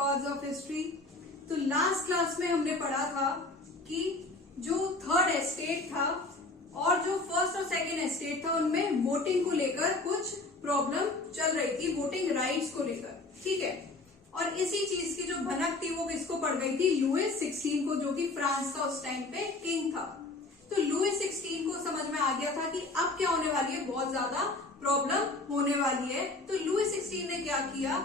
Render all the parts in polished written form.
Records of history. तो last class में हमने पढ़ा था कि जो थर्ड एस्टेट था और जो फर्स्ट और सेकेंड एस्टेट था उनमें वोटिंग को लेकर कुछ प्रॉब्लम चल रही थी, वोटिंग राइट्स को लेकर, ठीक है। और इसी चीज की जो भनक थी वो किसको पड़ गई थी? लुइस 16 को, जो कि फ्रांस का उस टाइम पे किंग था। तो लुइस 16 को समझ में आ गया था कि अब क्या होने वाली है, बहुत ज्यादा प्रॉब्लम होने वाली है। तो लुइस 16 ने क्या किया,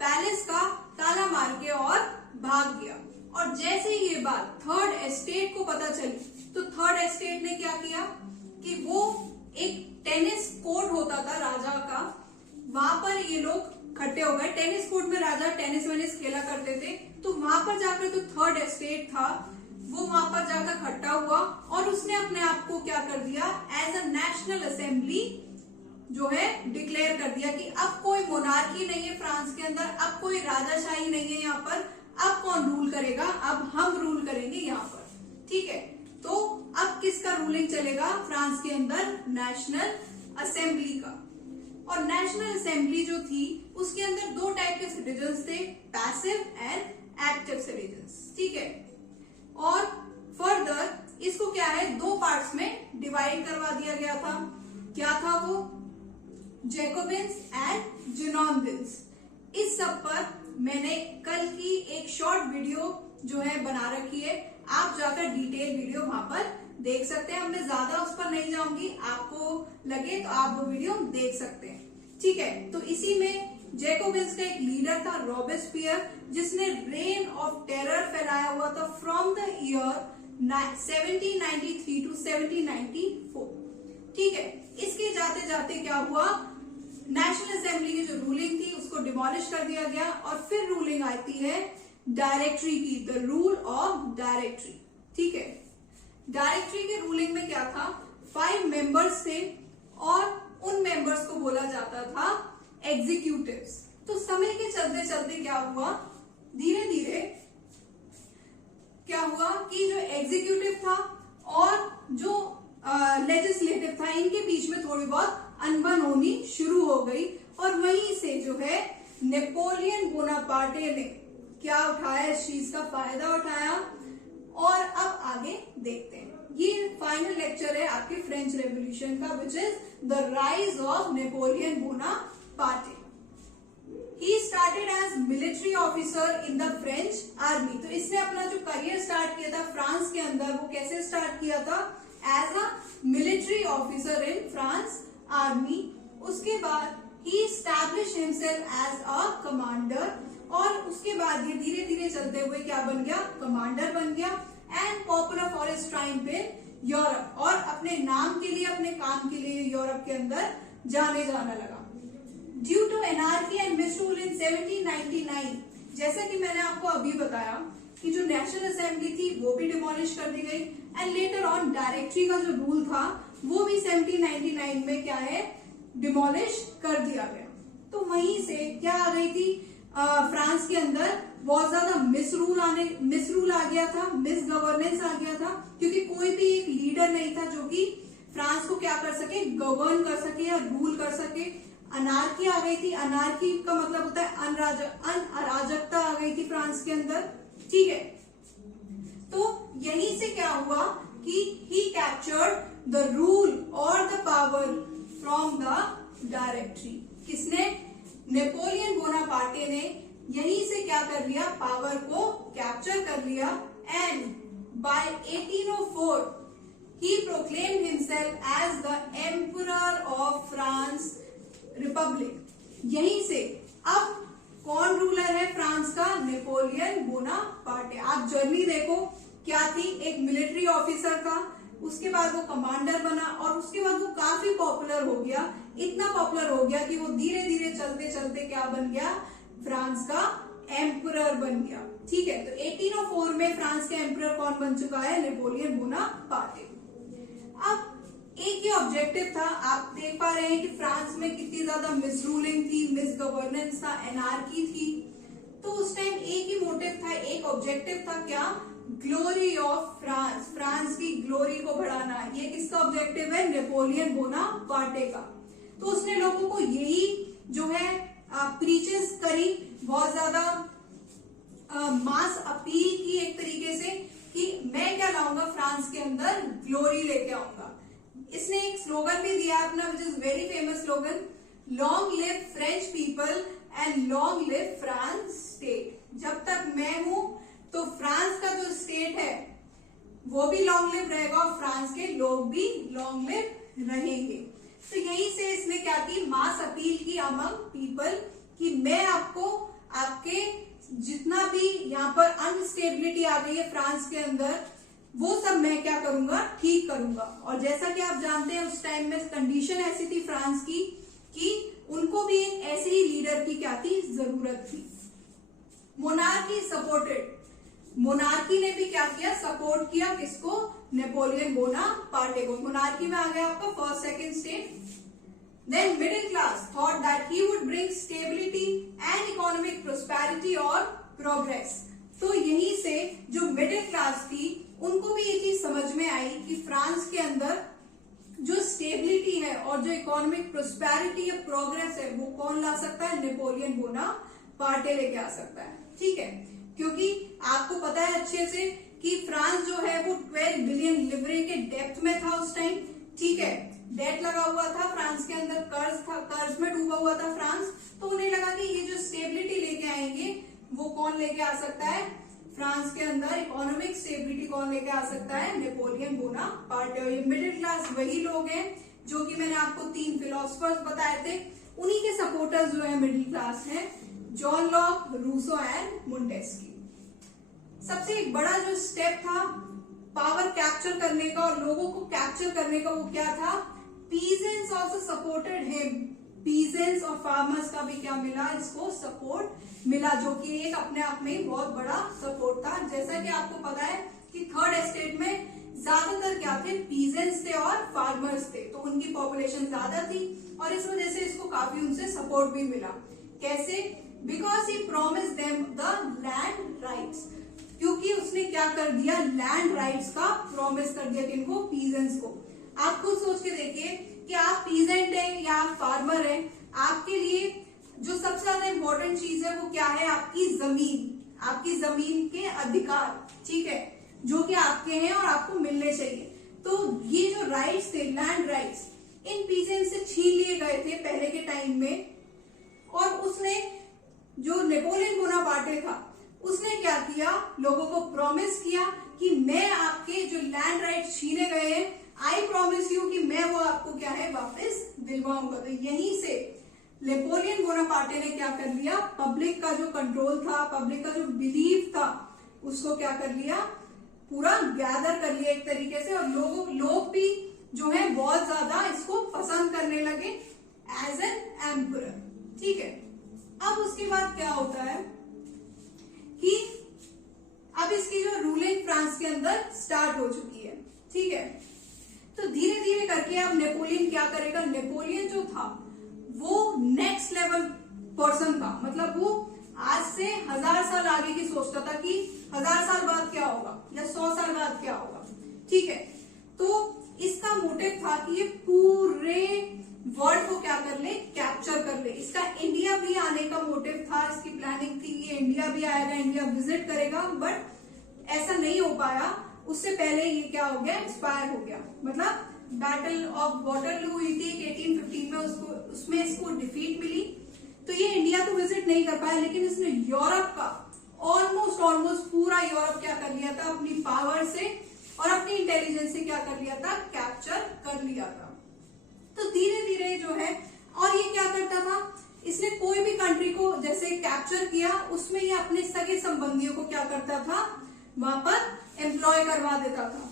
पैलेस का ताला मार के और भाग गया। और जैसे ही ये बात थर्ड एस्टेट को पता चली तो थर्ड एस्टेट ने क्या किया कि वो एक टेनिस कोर्ट होता था राजा का, वहां पर ये लोग इकट्ठे हो गए। टेनिस कोर्ट में राजा टेनिस वेनिस खेला करते थे, तो वहां पर जाकर जो थर्ड एस्टेट था वो वहां पर जाकर इकट्ठा हुआ और उसने अपने आप को क्या कर दिया, एज अ नेशनल असेंबली जो है डिक्लेयर कर दिया कि अब कोई मोनार्की नहीं है फ्रांस के अंदर, अब कोई राजाशाही नहीं है यहाँ पर, अब कौन रूल करेगा, अब हम रूल करेंगे यहाँ पर, ठीक है। तो अब किसका रूलिंग चलेगा फ्रांस के अंदर? नेशनल असेंबली का। और नेशनल असेंबली जो थी उसके अंदर दो टाइप के सिटीजन्स थे, पैसिव एंड एक्टिव सिटीजन्स, ठीक है। और फर्दर इसको क्या है, दो पार्ट्स में डिवाइड करवा दिया गया था। क्या था वो? Jacobins and Girondins. इस सब पर मैंने कल की एक शॉर्ट वीडियो जो है बना रखी है, आप जाकर डिटेल वीडियो वहां पर देख सकते हैं। अब मैं ज्यादा उस पर नहीं जाऊंगी, आपको लगे तो आप वो वीडियो देख सकते हैं, ठीक है। तो इसी में जैकोबिन्स का एक लीडर था रॉबेस्पियर, जिसने रेन ऑफ टेरर फैलाया हुआ था फ्रॉम द ईयर 1793 टू 1794, ठीक है। इसके जाते जाते क्या हुआ, नेशनल असेंबली की जो रूलिंग थी उसको डिमोलिश कर दिया गया और फिर रूलिंग आती है डायरेक्टरी की, द रूल ऑफ डायरेक्टरी, ठीक है। डायरेक्टरी के रूलिंग में क्या था, 5 मेंबर्स थे और उन मेंबर्स को बोला जाता था एग्जीक्यूटिव्स। तो समय के चलते चलते क्या हुआ, धीरे धीरे क्या हुआ कि जो एग्जीक्यूटिव था और जो लेजिस्लेटिव था इनके बीच में थोड़ी बहुत अनबन होनी शुरू हो गई। और वहीं से जो है नेपोलियन बोनापार्टे ने क्या उठाया, इस चीज का फायदा उठाया। और अब आगे देखते हैं, ये फाइनल लेक्चर है आपके फ्रेंच रेवोल्यूशन का, which is the rise of Napoleon Bonaparte. He started as military officer in the French army. तो इसने अपना जो करियर स्टार्ट किया था फ्रांस के अंदर, वो कैसे स्टार्ट किया था, as a military officer in France army. उसके बाद he established himself as a commander, और उसके बाद ये धीरे धीरे चलते हुए क्या बन गया, कमांडर बन गया। And popular for his Triumph in Europe, और अपने नाम के लिए, अपने काम के लिए यूरोप के अंदर जाने जाना लगा। Due to anarchy and misrule in 1799, जैसा कि मैंने आपको अभी बताया कि जो नेशनल असेंबली थी वो भी डिमोलिश कर दी गई, एंड लेटर ऑन डायरेक्टरी का जो रूल था वो भी 1799 में क्या है, डिमोलिश कर दिया गया। तो वहीं से क्या आ गई थी, फ्रांस के अंदर बहुत ज्यादा मिसरूल आ गया था, मिस गवर्नेंस आ गया था, क्योंकि कोई भी एक लीडर नहीं था जो कि फ्रांस को क्या कर सके, गवर्न कर सके या रूल कर सके। अनार्की आ गई थी, अनार्की का मतलब होता है अराजकता आ गई थी फ्रांस के अंदर, ठीक है। तो यहीं से क्या हुआ कि ही कैप्चर्ड द रूल और the power from the directory. किसने? नेपोलियन बोनापार्टे ने यहीं से क्या कर लिया, पावर को कैप्चर कर लिया। And by 1804 he proclaimed himself as the emperor of France republic. यहीं से अब कौन रूलर है फ्रांस का, नेपोलियन बोनापार्टे। आप जर्नी देखो क्या थी, एक मिलिट्री ऑफिसर था, उसके बाद वो कमांडर बना और उसके बाद वो काफी पॉपुलर हो गया, इतना पॉपुलर हो गया कि वो धीरे धीरे चलते चलते क्या बन गया, फ्रांस का एम्परर बन गया, ठीक है। तो 1804 में फ्रांस के एम्परर कौन बन चुका है, नेपोलियन बोनापार्टे। अब एक ही ऑब्जेक्टिव था, आप देख पा रहे हैं कि फ्रांस में कितनी ज्यादा मिसरूलिंग थी, मिस गवर्नेंस था, एनार्की थी। तो उस टाइम एक ही मोटिव था, एक ऑब्जेक्टिव था, क्या, ग्लोरी ऑफ फ्रांस, फ्रांस की ग्लोरी को बढ़ाना। ये किसका ऑब्जेक्टिव है, नेपोलियन बोनापार्टे का। तो उसने लोगों को यही जो है प्रीचेस करी, बहुत ज्यादा मास अपील की एक तरीके से कि मैं क्या लाऊंगा फ्रांस के अंदर, ग्लोरी लेके आऊंगा। इसने एक स्लोगन भी दिया अपना, which is very famous slogan, long live French people and long live France state. जब तक मैं हूं तो फ्रांस का जो स्टेट है वो भी लॉन्ग लिव रहेगा और फ्रांस के लोग भी लॉन्ग लिव रहेंगे। तो यही से इसने क्या की, मास अपील की अमंग पीपल कि मैं आपको आपके जितना भी यहाँ पर अनस्टेबिलिटी आ गई है फ्रांस के अंदर, वो सब मैं क्या करूंगा, ठीक करूंगा। और जैसा कि आप जानते हैं उस टाइम में कंडीशन ऐसी थी फ्रांस की कि उनको भी एक ऐसे ही लीडर की क्या थी, जरूरत थी। मोनार्की सपोर्टेड, मोनार्की ने भी क्या किया, सपोर्ट किया किसको, नेपोलियन बोनापार्टे को। मोनार्की में आ गया आपका first second state. Then middle class thought that he would bring stability and economic prosperity और progress। तो यहीं से जो मिडिल क्लास थी उनको भी ये चीज समझ में आई कि फ्रांस के अंदर जो स्टेबिलिटी है और जो इकोनॉमिक प्रोस्पेरिटी या प्रोग्रेस है वो कौन ला सकता है, नेपोलियन बोनापार्टे लेके आ सकता है। ठीक है, क्योंकि आपको पता है अच्छे से कि फ्रांस जो है वो 12 बिलियन लिवरे के डेप्थ में था उस टाइम। ठीक है, डेट लगा हुआ था फ्रांस के अंदर, कर्ज था, कर्ज में डूबा हुआ था फ्रांस। तो उन्हें लगा कि ये जो स्टेबिलिटी लेके आएंगे वो कौन लेके आ सकता है, फ्रांस के अंदर इकोनॉमिक स्टेबिलिटी कौन लेके आ सकता है, नेपोलियन बोनापार्टे। और ये मिडिल क्लास वही लोग हैं जो कि मैंने आपको 3 फिलोसफर्स बताए थे, उन्हीं के सपोर्टर्स जो है मिडिल क्लास हैं, John Locke, Rousseau and Montesquieu. सबसे एक बड़ा जो स्टेप था पावर कैप्चर करने का और लोगों को कैप्चर करने का, वो क्या था, peasants also supported him. Peasants और फार्मर्स का भी क्या मिला, इसको सपोर्ट मिला, जो कि एक अपने आप में बहुत बड़ा सपोर्ट था। जैसा कि आपको पता है कि थर्ड एस्टेट में ज्यादातर क्या थे, पीजेंट्स थे और फार्मर्स थे, तो उनकी पॉपुलेशन ज्यादा थी और इस वजह से इसको काफी उनसे सपोर्ट भी मिला। कैसे, because he promise them the land rights, क्योंकि उसने क्या कर दिया, लैंड राइट्स का प्रॉमिस कर दिया किनको, पीजेंट्स को। आप खुद सोच के देखिए कि आप पीजेंट हैं या आप फार्मर हैं, आपके लिए जो सबसे ज्यादा इंपॉर्टेंट चीज है वो क्या है, आपकी जमीन, आपकी जमीन के अधिकार, ठीक है, जो कि आपके हैं और आपको मिलने चाहिए। तो ये जो राइट्स थे, लैंड राइट्स, इन पीजेंट से छीन लिए गए थे पहले के टाइम में। और उसने, जो नेपोलियन बोनापार्टे था, उसने क्या किया, लोगों को प्रॉमिस किया कि मैं आपके जो लैंड राइट्स छीने गए हैं, आई प्रॉमिस यू कि मैं वो आपको क्या है, वापस दिलवाऊंगा। तो यहीं से नेपोलियन बोनापार्टे ने क्या कर लिया, पब्लिक का जो कंट्रोल था, पब्लिक का जो बिलीफ था, उसको क्या कर लिया, पूरा गैदर कर लिया एक तरीके से। और लोग भी जो है बहुत ज्यादा इसको पसंद करने लगे एज एन एम्परर। ठीक है, अब उसके बाद क्या होता है कि अब इसकी जो रूलिंग फ्रांस के अंदर स्टार्ट हो चुकी है। ठीक है, तो धीरे धीरे करके अब नेपोलियन क्या करेगा, नेपोलियन जो था वो नेक्स्ट लेवल पर्सन था। मतलब वो आज से 1000 साल आगे की सोचता था कि 1000 साल बाद क्या होगा या 100 साल बाद क्या होगा। ठीक है, तो इसका मोटिव था कि ये पूरे वर्ल्ड को क्या कर ले, कैप्चर कर ले। इसका इंडिया भी आने का मोटिव था, इसकी प्लानिंग थी ये इंडिया भी आएगा, इंडिया विजिट करेगा, बट ऐसा नहीं हो पाया। उससे पहले ये क्या हो गया, एक्सपायर हो गया। मतलब बैटल ऑफ वाटरलू हुई थी 1815 में, उसमें इसको डिफीट मिली। तो ये इंडिया तो विजिट नहीं कर पाया, लेकिन इसने यूरोप का ऑलमोस्ट पूरा यूरोप क्या कर लिया था, अपनी पावर से और अपनी इंटेलिजेंस से क्या कर लिया था, कैप्चर कर लिया था। तो धीरे धीरे जो है, और ये क्या करता था, इसने कोई भी कंट्री को जैसे कैप्चर किया, उसमें ये अपने सगे संबंधियों को क्या करता था, वहां पर एम्प्लॉय करवा देता था।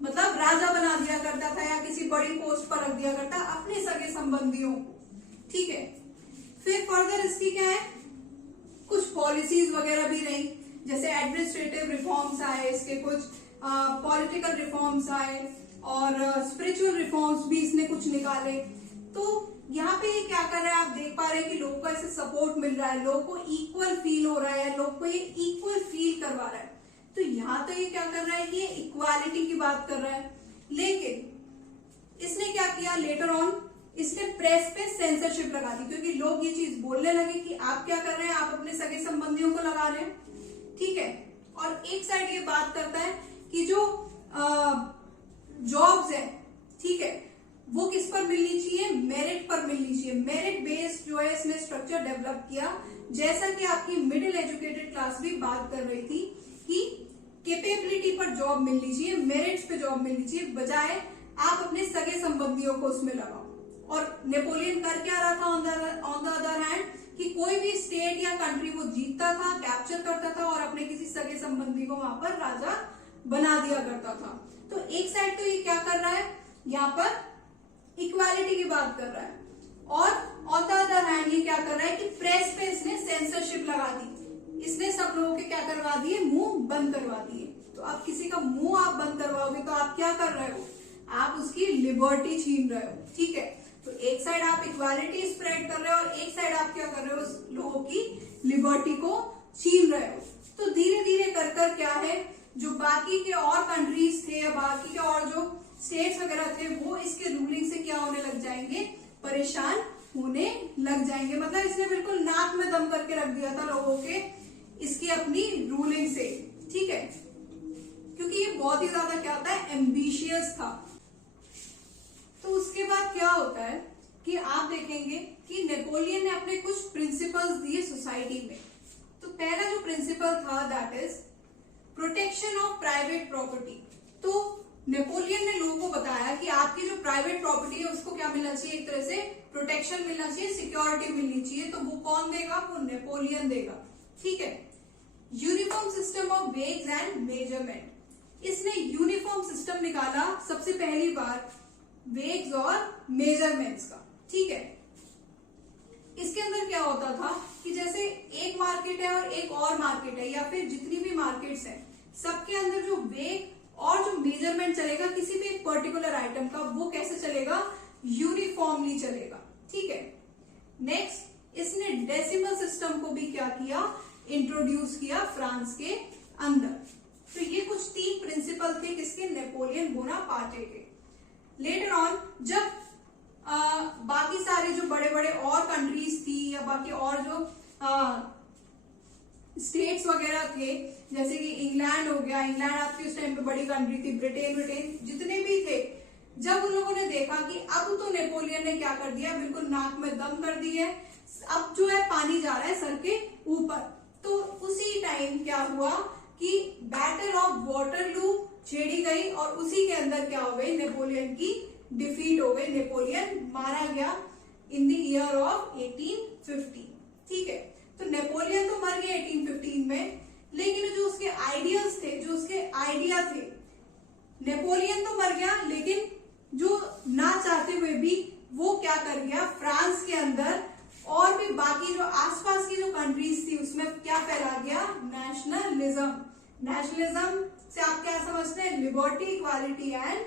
मतलब राजा बना दिया करता था या किसी बड़ी पोस्ट पर रख दिया करता अपने सगे संबंधियों को। ठीक है, फिर फर्दर इसकी क्या है, कुछ पॉलिसीज वगैरह भी रही, जैसे एडमिनिस्ट्रेटिव रिफॉर्म्स आए, इसके कुछ पॉलिटिकल रिफॉर्म्स आए और स्पिरिचुअल रिफॉर्म्स भी इसने कुछ निकाले। तो यहाँ पे ये क्या कर रहा है, आप देख पा रहे हैं कि लोगों को ऐसे सपोर्ट मिल रहा है, लोगों को इक्वल फील हो रहा है, लोग को ये इक्वल फील करवा रहा है। तो यहाँ तो ये क्या कर रहा है, ये इक्वालिटी की बात कर रहा है। लेकिन इसने क्या किया, लेटर ऑन इसने प्रेस पे सेंसरशिप लगा दी, क्योंकि लोग ये चीज बोलने लगे कि आप क्या कर रहे हैं, आप अपने सगे संबंधियों को लगा रहे हैं। ठीक है। और एक साइड ये बात करता है कि जो जॉब्स है, ठीक है, वो किस पर मिलनी चाहिए, मेरिट पर मिलनी चाहिए। मेरिट बेस्ड जो है इसने स्ट्रक्चर डेवलप किया, जैसा कि आपकी मिडिल एजुकेटेड क्लास भी बात कर रही थी कि कैपेबिलिटी पर जॉब मिलनी चाहिए, मेरिट्स पे जॉब मिलनी चाहिए, बजाय आप अपने सगे संबंधियों को उसमें लगाओ। और नेपोलियन कर क्या रहा था ऑन द अदर हैंड कि कोई भी स्टेट या कंट्री वो जीतता था, कैप्चर करता था और अपने किसी सगे संबंधी को वहां पर राजा बना दिया करता था। तो एक साइड तो ये क्या कर रहा है, यहाँ पर इक्वालिटी की बात कर रहा है, और ऑन द अदर हैंड ये क्या कर रहा है कि प्रेस पे इसने सेंसरशिप लगा दी, इसने सब लोगों के क्या करवा दिए, मुंह बंद करवा दिए। तो अब किसी का मुंह आप बंद करवाओगे तो आप क्या कर रहे हो, आप उसकी लिबर्टी छीन रहे हो, ठीक है। तो एक साइड आप इक्वालिटी स्प्रेड कर रहे हो और एक साइड आप क्या कर रहे हो, उस लोगों की लिबर्टी को छीन रहे हो। तो धीरे धीरे कर कर क्या है, जो बाकी के और कंट्रीज थे या बाकी के और जो स्टेट्स वगैरह थे वो इसके रूलिंग से क्या होने लग जाएंगे, परेशान होने लग जाएंगे। मतलब इसने बिल्कुल नाक में दम करके रख दिया था लोगों के इसकी अपनी रूलिंग से, ठीक है, क्योंकि ये बहुत ही ज्यादा क्या होता है, एम्बिशियस था। तो उसके बाद क्या होता है कि आप देखेंगे कि नेपोलियन ने अपने कुछ प्रिंसिपल्स दिए सोसाइटी में। तो पहला जो प्रिंसिपल था that is protection of private property. तो नेपोलियन ने लोगों को बताया कि आपकी जो प्राइवेट प्रॉपर्टी है उसको क्या मिलना चाहिए, एक तरह से प्रोटेक्शन मिलना चाहिए, सिक्योरिटी मिलनी चाहिए। तो वो कौन देगा, वो नेपोलियन देगा, ठीक है। Uniform system of weights and measurement, इसने यूनिफॉर्म सिस्टम निकाला सबसे पहली बार वेग्स और मेजरमेंट्स का, ठीक है। इसके अंदर क्या होता था कि जैसे एक मार्केट है और एक और मार्केट है, या फिर जितनी भी मार्केट्स हैं सबके अंदर जो वेग और जो मेजरमेंट चलेगा किसी भी एक पर्टिकुलर आइटम का, वो कैसे चलेगा, यूनिफॉर्मली चलेगा, ठीक है। नेक्स्ट इसने डेसिमल सिस्टम को भी क्या किया, इंट्रोड्यूस किया फ्रांस के अंदर। तो ये कुछ 3 प्रिंसिपल थे किसके, नेपोलियन बोनापार्टे के। लेटर ऑन जब बाकी सारे जो बड़े बड़े और कंट्रीज थी या बाकी और जो स्टेट्स वगैरह थे, जैसे कि इंग्लैंड हो गया, इंग्लैंड आपकी उस टाइम पे बड़ी कंट्री थी, ब्रिटेन जितने भी थे, जब उन लोगों ने देखा कि अब तो नेपोलियन ने क्या कर दिया, बिल्कुल नाक में दम कर दी है, अब जो है पानी जा रहा है सर के ऊपर। तो उसी टाइम क्या हुआ कि बैटल ऑफ वाटरलू छेड़ी गई और उसी के अंदर क्या हो गई, नेपोलियन की डिफीट हो गई, नेपोलियन मारा गया इन द ईयर ऑफ 1850, ठीक है। तो नेपोलियन तो मर गया 1815 में, लेकिन जो उसके आइडियल्स थे, जो उसके आइडिया थे, नेपोलियन तो मर गया, लेकिन जो ना चाहते हुए भी वो क्या कर गया, फ्रांस के अंदर और भी बाकी जो आसपास की जो कंट्रीज थी उसमें क्या फैला गया, नेशनलिज्म। नेशनलिज्म से आप क्या समझते हैं, लिबर्टी, इक्वालिटी एंड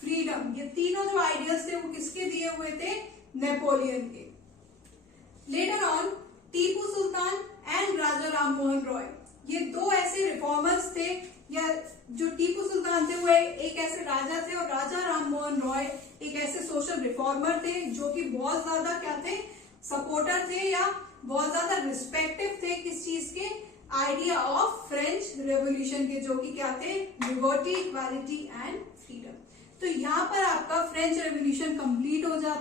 फ्रीडम। ये तीनों जो आइडियल्स थे वो किसके दिए हुए थे, नेपोलियन के। Letter on Tipu Sultan and Raja Rammohan Roy, ये 2 ऐसे रिफॉर्मर्स थे, या जो टीपू सुल्तान थे वो एक ऐसे राजा थे और राजा राममोहन रॉय एक ऐसे सोशल रिफॉर्मर थे जो कि बहुत ज्यादा क्या थे, सपोर्टर थे या बहुत ज्यादा रिस्पेक्टिव थे किस चीज के, आइडिया ऑफ फ्रेंच रेवोल्यूशन के, जो कि क्या थे, लिबर्टी, इक्वालिटी एंड फ्रीडम। तो यहाँ पर आपका फ्रेंच रेवोल्यूशन कंप्लीट हो जाता है।